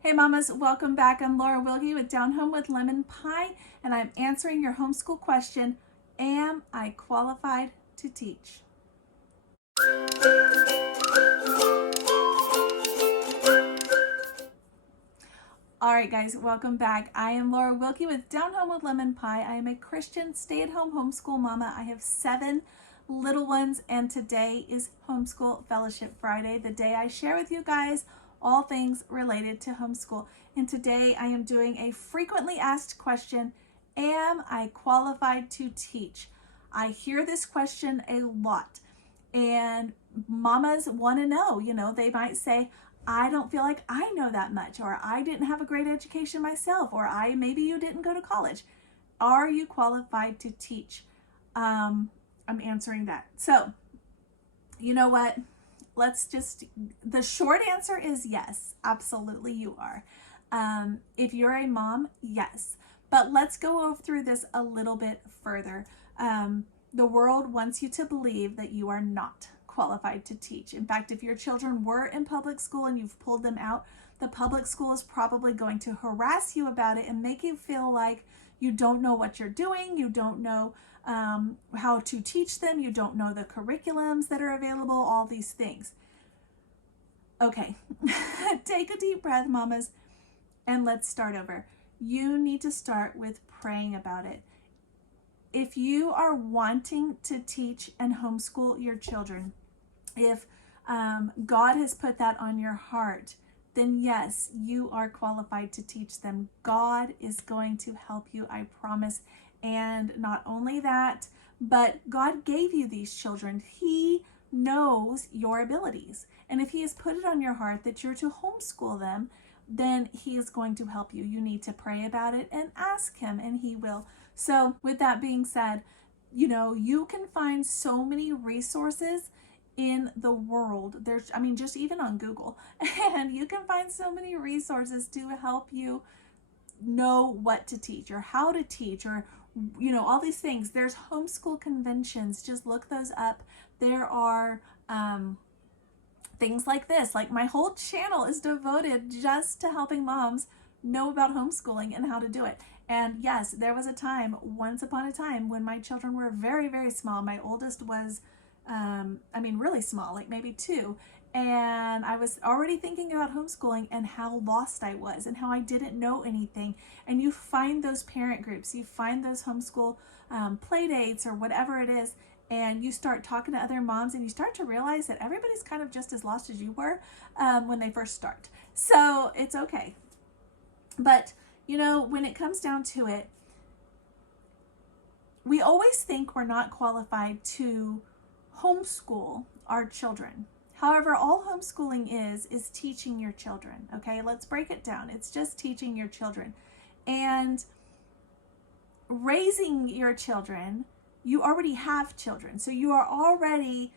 Hey mamas, welcome back. I'm Laura Wilgie with Down Home with Lemon Pie, and I'm answering your homeschool question, am I qualified to teach? All right guys, welcome back. I am Laura Wilkie with Down Home with Lemon Pie. I am a Christian stay-at-home homeschool mama. I have 7 little ones, and today is Homeschool Fellowship Friday, the day I share with you guys all things related to homeschool. And today I am doing a frequently asked question, am I qualified to teach? I hear this question a lot, and mamas want to know, they might say, I don't feel like I know that much, or I didn't have a great education myself, or maybe you didn't go to college. Are you qualified to teach? I'm answering that. So, you know what? The short answer is yes, absolutely you are. If you're a mom, yes. But let's go through this a little bit further. The world wants you to believe that you are not qualified to teach. In fact, if your children were in public school and you've pulled them out, the public school is probably going to harass you about it and make you feel like you don't know what you're doing, you don't know how to teach them, you don't know the curriculums that are available, all these things. Okay, take a deep breath, mamas, and let's start over. You need to start with praying about it. If you are wanting to teach and homeschool your children, if God has put that on your heart, then yes, you are qualified to teach them. God is going to help you, I promise. And not only that, but God gave you these children. He knows your abilities. And if He has put it on your heart that you're to homeschool them, then He is going to help you. You need to pray about it and ask Him, and He will. So with that being said, you can find so many resources in the world. Just even on Google, and you can find so many resources to help you know what to teach or how to teach, or all these things. There's homeschool conventions, just look those up. There are things like this. Like, my whole channel is devoted just to helping moms know about homeschooling and how to do it. And yes, there was a time, once upon a time, when my children were very, very small. My oldest was really small, like maybe 2. And I was already thinking about homeschooling and how lost I was and how I didn't know anything. And you find those parent groups, you find those homeschool play dates or whatever it is, and you start talking to other moms, and you start to realize that everybody's kind of just as lost as you were when they first start. So it's okay. But, when it comes down to it, we always think we're not qualified to homeschool our children. However, all homeschooling is teaching your children, okay? Let's break it down. It's just teaching your children. And raising your children, you already have children, so you are already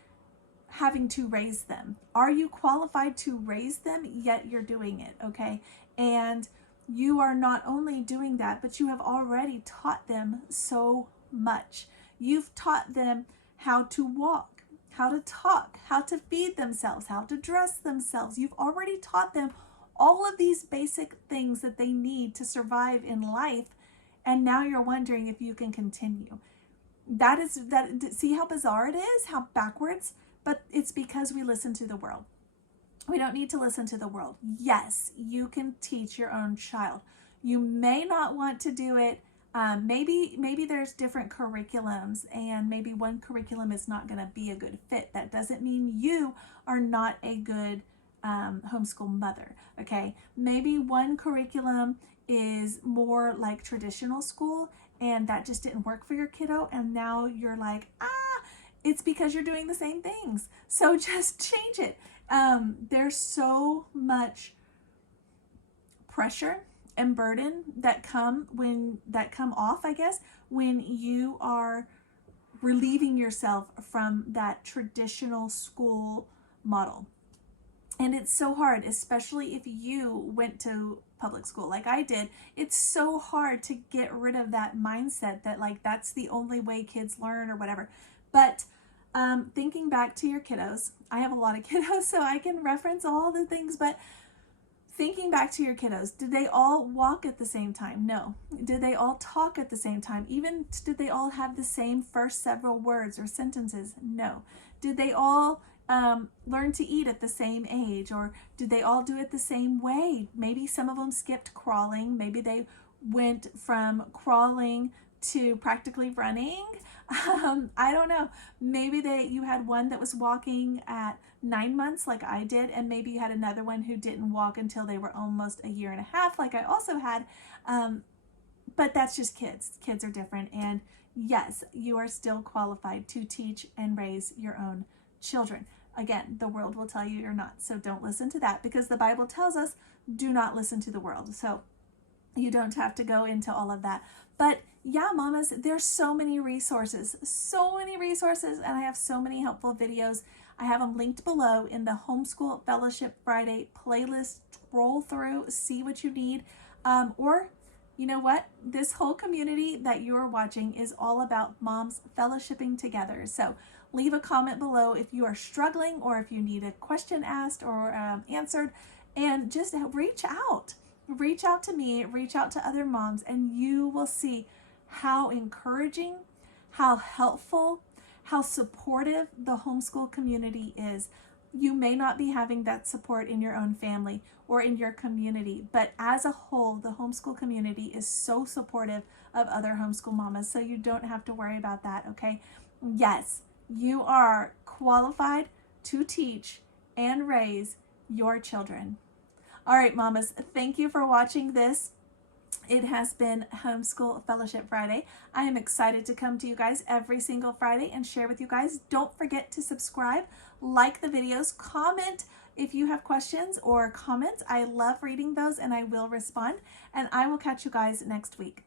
having to raise them. Are you qualified to raise them? Yet you're doing it, okay? And you are not only doing that, but you have already taught them so much. You've taught them how to walk, how to talk, how to feed themselves, how to dress themselves. You've already taught them all of these basic things that they need to survive in life, and now you're wondering if you can continue. See how bizarre it is, how backwards? But it's because we listen to the world. We don't need to listen to the world. Yes, you can teach your own child. You may not want to do it. Maybe there's different curriculums, and maybe one curriculum is not going to be a good fit. That doesn't mean you are not a good homeschool mother, okay? Maybe one curriculum is more like traditional school, and that just didn't work for your kiddo, and now you're like, it's because you're doing the same things. So just change it. There's so much pressure and burden that come off, I guess, when you are relieving yourself from that traditional school model. And it's so hard, especially if you went to public school like I did. It's so hard to get rid of that mindset that like that's the only way kids learn or whatever. But thinking back to your kiddos, I have a lot of kiddos, so I can reference all the things, but Thinking back to your kiddos, did they all walk at the same time? No. Did they all talk at the same time? Even did they all have the same first several words or sentences? No. Did they all learn to eat at the same age, or did they all do it the same way? Maybe some of them skipped crawling. Maybe they went from crawling to practically running. I don't know. Maybe you had one that was walking at 9 months like I did, and maybe you had another one who didn't walk until they were almost a year and a half like I also had. But that's just kids. Kids are different, and yes, you are still qualified to teach and raise your own children. Again, the world will tell you you're not, so don't listen to that, because the Bible tells us do not listen to the world. So you don't have to go into all of that. But yeah, mamas, there's so many resources, and I have so many helpful videos. I have them linked below in the Homeschool Fellowship Friday playlist. Scroll through, see what you need. Or you know what? This whole community that you are watching is all about moms fellowshipping together. So leave a comment below if you are struggling, or if you need a question asked or answered, and just reach out. Reach out to me, reach out to other moms, and you will see how encouraging, how helpful, how supportive the homeschool community is. You may not be having that support in your own family or in your community, but as a whole, the homeschool community is so supportive of other homeschool mamas, so you don't have to worry about that, okay? Yes, you are qualified to teach and raise your children. All right, mamas, thank you for watching this. It has been Homeschool Fellowship Friday. I am excited to come to you guys every single Friday and share with you guys. Don't forget to subscribe, like the videos, comment if you have questions or comments. I love reading those, and I will respond. And I will catch you guys next week.